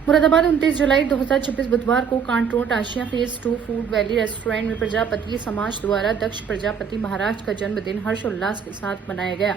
मुरादाबाद 29 जुलाई 2026 बुधवार को can't road Asia phase 2 food valley restaurant में प्रजापति समाज द्वारा दक्ष प्रजापति महाराज का जन्मदिन हर्षोल्लास के साथ मनाया गया।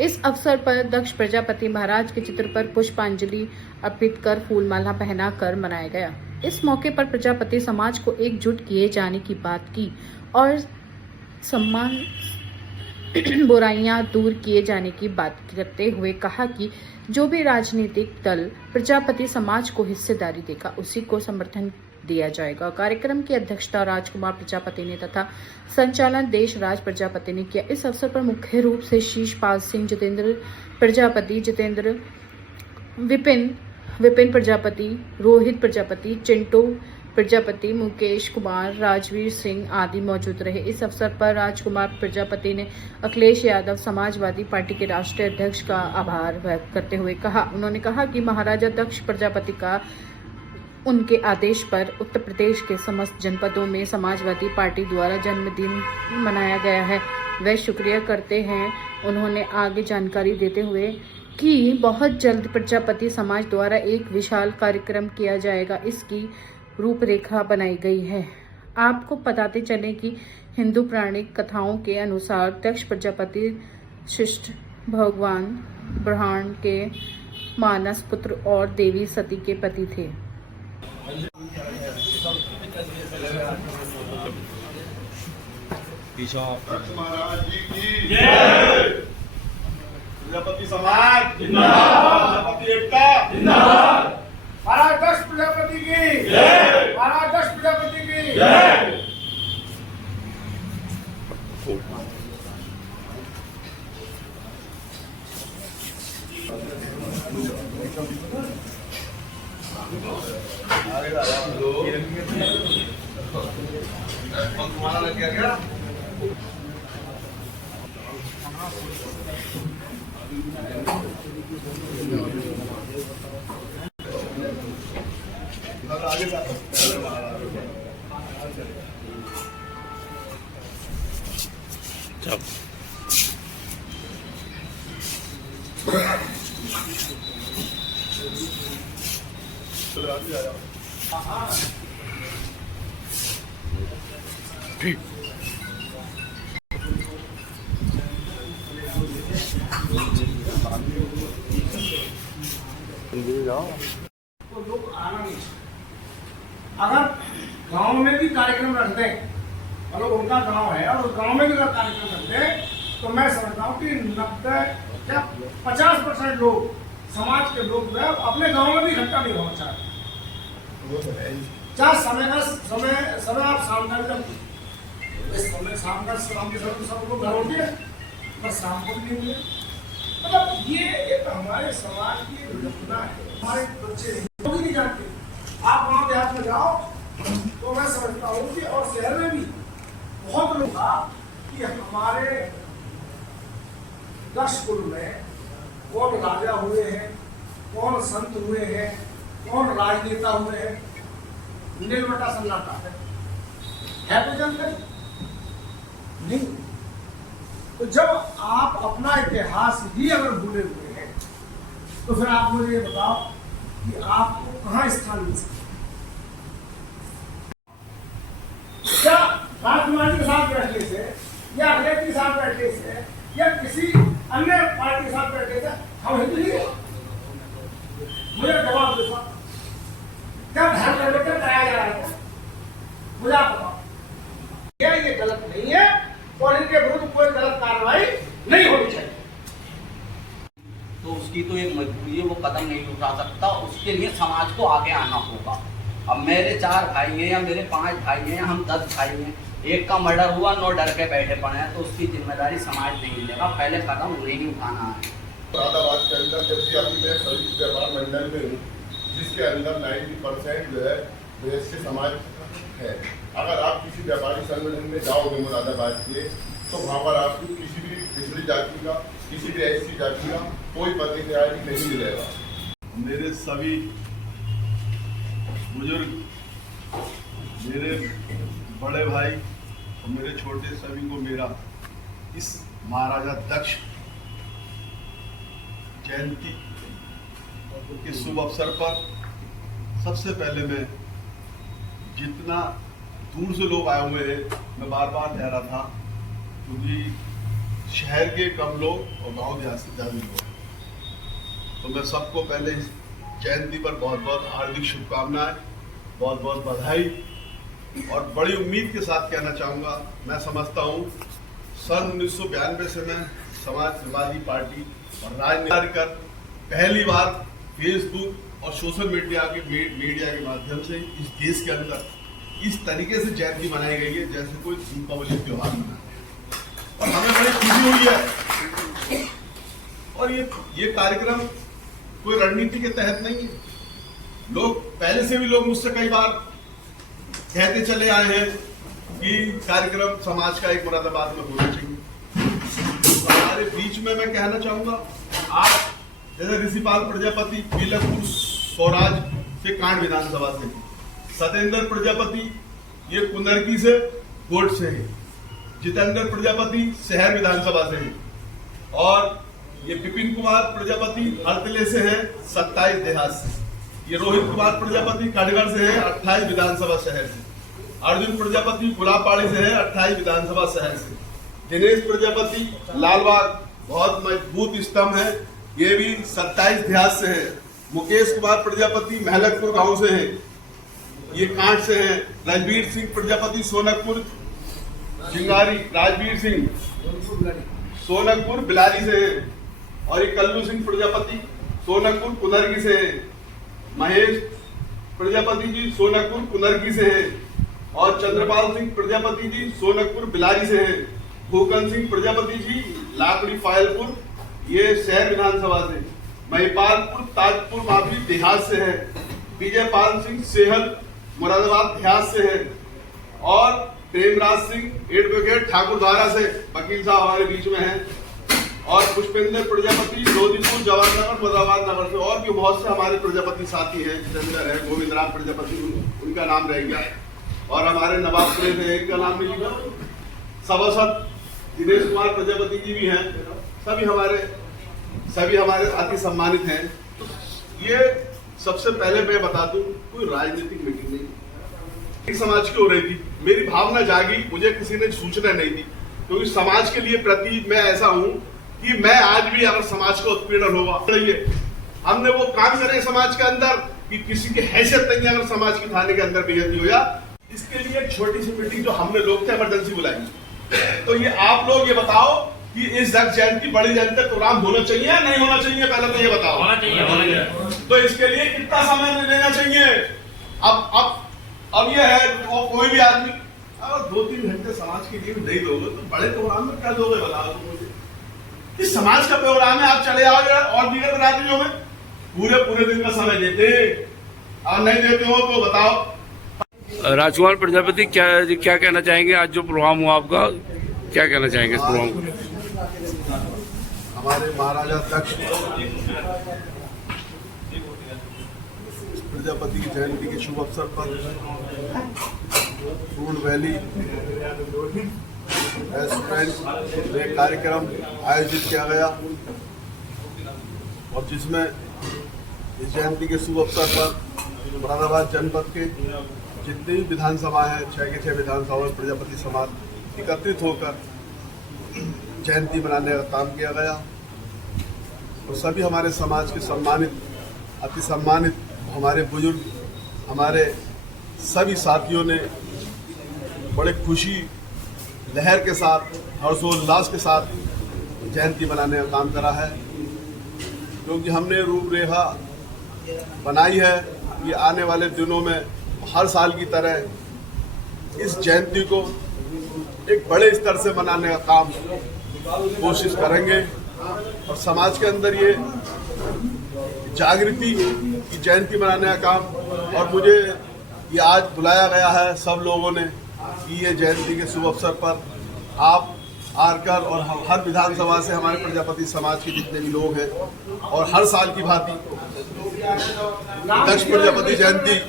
इस अवसर पर दक्ष प्रजापति महाराज के चित्र पर पुष्पांजलि अर्पित कर फूलमाला पहनाकर मनाया गया। इस मौके पर प्रजापति समाज को एकजुट किए जाने की बात की और सम्मान बुराइयां दूर किए जाने की बात करते हुए कहा कि जो भी राजनीतिक दल प्रजापति समाज को हिस्सेदारी देगा उसी को समर्थन दिया जाएगा। कार्यक्रम की अध्यक्षता राजकुमार प्रजापति ने तथा संचालन देशराज प्रजापति ने किया। इस अवसर पर मुख्य रूप से शीशपाल सिंह, जितेंद्र प्रजापति, विपिन प्रजापति, रोहित प्रजापति, चिंटू प्रजापति, मुकेश कुमार, राजवीर सिंह आदि मौजूद रहे। इस अवसर पर राजकुमार प्रजापति ने अखिलेश यादव समाजवादी पार्टी के राष्ट्रीय अध्यक्ष का आभार व्यक्त करते हुए उन्होंने कहा कि महाराजा दक्ष प्रजापति का उनके आदेश पर उत्तर प्रदेश के समस्त जनपदों में समाजवादी पार्टी द्वारा जन्मदिन मनाया गया है। वे शुक्रिया करते हैं। उन्होंने आगे जानकारी देते हुए कि बहुत जल्द प्रजापति समाज द्वारा एक विशाल कार्यक्रम किया जाएगा। इसकी रूपरेखा बनाई गई है। आपको बताते चलें कि हिंदू पौराणिक कथाओं के अनुसार दक्ष प्रजापति शिष्ट भगवान ब्रह्मांड के मानस पुत्र और देवी सती के पति थे। प्रजापति समाज जिंदाबाद, प्रजापति एकता जिंदाबाद, महाराज दक्ष प्रजापति की जय, महाराज दक्ष प्रजापति की जय। तुम्हारा लग गया क्या? तो लोग आना नहीं। अगर गांव में भी कार्यक्रम रख दें, मतलब उनका गांव है और उस गांव में भी अगर कार्यक्रम रख दें तो मैं समझता हूँ कि 90 या 50% लोग समाज के लोग जो है अपने गांव में भी इकट्ठा नहीं होना चाहते। चाहे समय आप शाम का शाम के समय सब लोग घर होते हैं, बस शाम को भी नहीं हुए। मतलब ये एक हमारे समाज की घटना है। हमारे बच्चे भी नहीं जानते। आप वहाँ देहात में जाओ तो मैं समझता हूँ कि और शहर में भी बहुत लोग था कि हमारे दक्ष कुल में कौन राजा हुए हैं, कौन संत हुए हैं, कौन राजनेता हुए हैं, नीलवटा सन्नाटा है तो जानते नहीं। तो जब आप अपना इतिहास ही अगर भूले हुए हैं तो फिर आप मुझे ये बताओ कि आपको कहाँ स्थान मिल सकता है? क्या राजकुमार के साथ बैठने से या अखिलेश के साथ बैठने से या किसी अन्य पार्टी के साथ बैठने से हम हिंदू नहीं है? मुझे जवाब दो। क्या धर्म परिवर्तन कराया जा रहा है? मुझे आप बताओ। क्या ये गलत नहीं है और इनके विरुद्ध कोई गलत कार्रवाई नहीं होनी चाहिए। तो उसकी तो एक मजबूरी है, वो कदम नहीं उठा सकता। उसके लिए समाज को आगे आना होगा। अब मेरे 4 भाई हैं या मेरे 5 भाई हैं, हम 10 भाई हैं, एक का मर्डर हुआ, 9 डर के बैठे पड़े हैं, तो उसकी जिम्मेदारी समाज नहीं लेगा। पहले कदम उन्हें ही उठाना है। मुरादाबाद के अंदर जबकि अभी मैं सभी व्यापार मंडल में हूँ जिसके अंदर 90% जो है वैश्य समाज है। अगर आप किसी व्यापारी संगठन में जाओगे मुरादाबाद के तो वहाँ पर आपको किसी भी पिछड़ी जाति का, किसी भी ऐसी जाति का कोई प्रतिनिधि नहीं मिलेगा। मेरे सभी बुजुर्ग, मेरे बड़े भाई और मेरे छोटे सभी को मेरा इस महाराजा दक्ष जयंती के शुभ अवसर पर सबसे पहले मैं जितना दूर से लोग आए हुए हैं, मैं बार बार कह रहा था क्योंकि शहर के कम लोग और गांव देहात से ज़्यादा लोग, तो मैं सबको पहले इस जयंती पर बहुत बहुत हार्दिक शुभकामनाएं, बहुत बहुत बधाई और बड़ी उम्मीद के साथ कहना चाहूँगा। मैं समझता हूँ सन 1992 से मैं समाजवादी पार्टी और राजनीति कर पहली बार फेसबुक और सोशल मीडिया के माध्यम से इस देश के अंदर इस तरीके से जयंती मनाई गई है जैसे कोई दीपावली त्योहार मनाया, और हमें बड़ी खुशी हुई है। और ये कार्यक्रम कोई रणनीति के तहत नहीं है। लोग पहले से भी लोग मुझसे कई बार कहते चले आए हैं कि कार्यक्रम समाज का एक मुरादाबाद में होना चाहिए। तो हमारे बीच में मैं कहना चाहूंगा, आज जैसे ऋषिपाल प्रजापति पीलकपुर स्वराज से कांड विधानसभा से, सत्येंद्र प्रजापति ये कुंदरकी से कोट से है, जितेंद्र प्रजापति शहर विधानसभा से है, और ये विपिन कुमार प्रजापति हरतले से है 27 देहात से, ये रोहित कुमार प्रजापति खड़गढ़ से है 28 विधानसभा शहर से, अर्जुन प्रजापति गुलाबपाड़ी से है 28 विधानसभा शहर से, दिनेश प्रजापति लालबाग बहुत मजबूत स्तंभ है, ये भी 27 देहात से है, मुकेश कुमार प्रजापति महलकपुर गांव से है, ये कांट से है, रणवीर सिंह प्रजापति सोनकपुर चिंगारी, राजवीर सिंह सोनकपुर बिलारी से है, और ये कल्लू सिंह प्रजापति सोनकपुर कुनरगी से है, महेश प्रजापति जी सोनकपुर कुनरगी से है, और चंद्रपाल सिंह प्रजापति जी सोनकपुर बिलारी से है, भूकन सिंह प्रजापति जी लाकड़ी फायलपुर ये शहर विधानसभा से, महिपालपुर ताजपुर माफी देहात से है, विजयपाल सिंह सेहल मुरादाबाद देहात से है, और प्रेमराज सिंह एडवोकेट ठाकुरद्वारा से वकील साहब हमारे बीच में हैं, और पुष्पेंद्र प्रजापति लोधीपुर जवाहरनगर मुरादाबाद नगर से, और भी बहुत से हमारे प्रजापति साथी हैं, जितेंद्र है, गोविंद राम प्रजापति उनका नाम रह गया, और हमारे नवाबपुरे से इनका नाम नहीं लिखा, सभासद दिनेश कुमार प्रजापति जी भी हैं, सभी हमारे अति सम्मानित हैं। ये सबसे पहले मैं बता दूं, कोई राजनीतिक मीटिंग नहीं, एक समाज की हो रही थी, मेरी भावना जागी, मुझे किसी ने सूचना नहीं दी, क्योंकि तो समाज के लिए प्रति मैं ऐसा हूं कि मैं आज भी अगर समाज का उत्पीड़न होगा, हमने वो काम करे समाज के अंदर कि किसी की हैसियत नहीं है अगर समाज की थाने के अंदर बेइज्जती हो या, इसके लिए एक छोटी सी मीटिंग जो हमने लोग थे इमरजेंसी बुलाई। तो ये आप लोग ये बताओ कि इस जयंती बड़ी जयंती प्रोग्राम होना चाहिए या नहीं होना चाहिए, पहले तो ये बताओ। होना चाहिए। तो इसके लिए कितना समय लेना चाहिए? अब ये है, कोई भी आदमी अगर 2-3 घंटे समाज के लिए नहीं दोगे तो बड़े प्रोग्राम में क्या दोगे बताओ तो मुझे। इस समाज का प्रोग्राम है, आप चले आओगे और दीगर बिरादरियों में पूरे दिन का समय देते, और नहीं देते हो तो बताओ। राजकुमार प्रजापति क्या कहना चाहेंगे? आज जो प्रोग्राम हुआ आपका, क्या कहना चाहेंगे इस प्रोग्राम को? हमारे महाराजा दक्ष प्रजापति की जयंती के शुभ अवसर पर फूड वैली रेस्टोरेंट में कार्यक्रम आयोजित किया गया, और जिसमें इस जयंती के शुभ अवसर पर मुरादाबाद जनपद के जितनी भी विधानसभा है, 6 के 6 विधानसभा में प्रजापति समाज एकत्रित होकर जयंती मनाने का काम किया गया, और सभी हमारे समाज के सम्मानित, अति सम्मानित हमारे बुजुर्ग, हमारे सभी साथियों ने बड़े खुशी लहर के साथ, हर्षोल्लास के साथ जयंती मनाने का काम करा है, क्योंकि हमने रूपरेखा बनाई है कि आने वाले दिनों में हर साल की तरह इस जयंती को एक बड़े स्तर से मनाने का काम कोशिश करेंगे, और समाज के अंदर ये जागृति की जयंती मनाने का काम, और मुझे ये आज बुलाया गया है सब लोगों ने कि ये जयंती के शुभ अवसर पर आप आकर, और हर विधानसभा से हमारे प्रजापति समाज के जितने भी लोग हैं, और हर साल की भांति दक्ष प्रजापति जयंती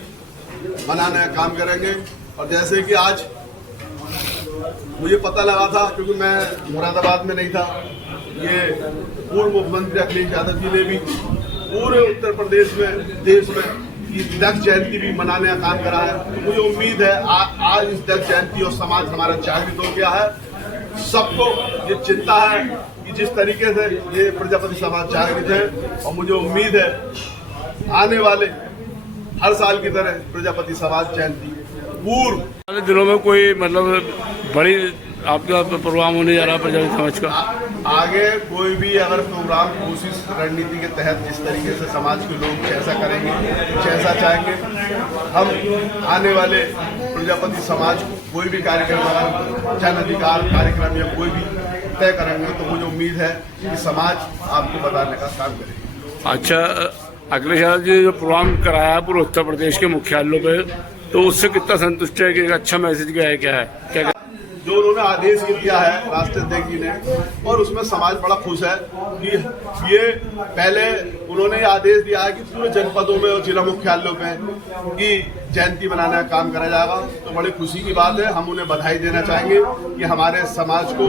मनाने का काम करेंगे। और जैसे कि आज मुझे पता लगा था, क्योंकि मैं मुरादाबाद में नहीं था, ये पूर्व मुख्यमंत्री अखिलेश यादव जी ने भी पूरे उत्तर प्रदेश में, देश में ये दक्ष जयंती भी मनाने का काम करा है। तो मुझे उम्मीद है आज इस दक्ष जयंती और समाज हमारा जागृत हो गया है। सबको ये चिंता है कि जिस तरीके से ये प्रजापति समाज जागृत है, और मुझे उम्मीद है आने वाले हर साल की तरह प्रजापति समाज जयंती पूर्व वाले दिनों में कोई मतलब बड़ी आपका प्रोग्राम होने जा रहा है प्रजापति समाज का? आगे कोई भी अगर प्रोग्राम कोशिश रणनीति के तहत जिस तरीके से समाज के लोग जैसा करेंगे, जैसा चाहेंगे, हम आने वाले प्रजापति समाज को कोई भी कार्यक्रम अगर जन अधिकार कार्यक्रम या कोई भी तय करेंगे तो मुझे उम्मीद है कि समाज आपको बताने का काम करेगा। अच्छा, अखिलेश यादव जी ने जो प्रोग्राम कराया है पूरे उत्तर प्रदेश के मुख्यालयों पे, तो उससे कितना संतुष्ट है कि एक अच्छा मैसेज गया है? क्या जो उन्होंने आदेश दिया है राष्ट्रीय अध्यक्ष जी ने, और उसमें समाज बड़ा खुश है कि ये पहले उन्होंने आदेश दिया है कि पूरे जनपदों में और जिला मुख्यालयों में कि जयंती मनाने का काम करा जाएगा। तो बड़ी खुशी की बात है, हम उन्हें बधाई देना चाहेंगे कि हमारे समाज को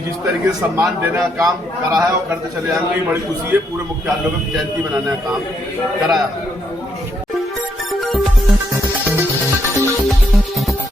जिस तरीके से सम्मान देने का काम करा है और करते चले जाएंगे। बड़ी खुशी है, पूरे मुख्यालयों में जयंती मनाने का काम कराया है।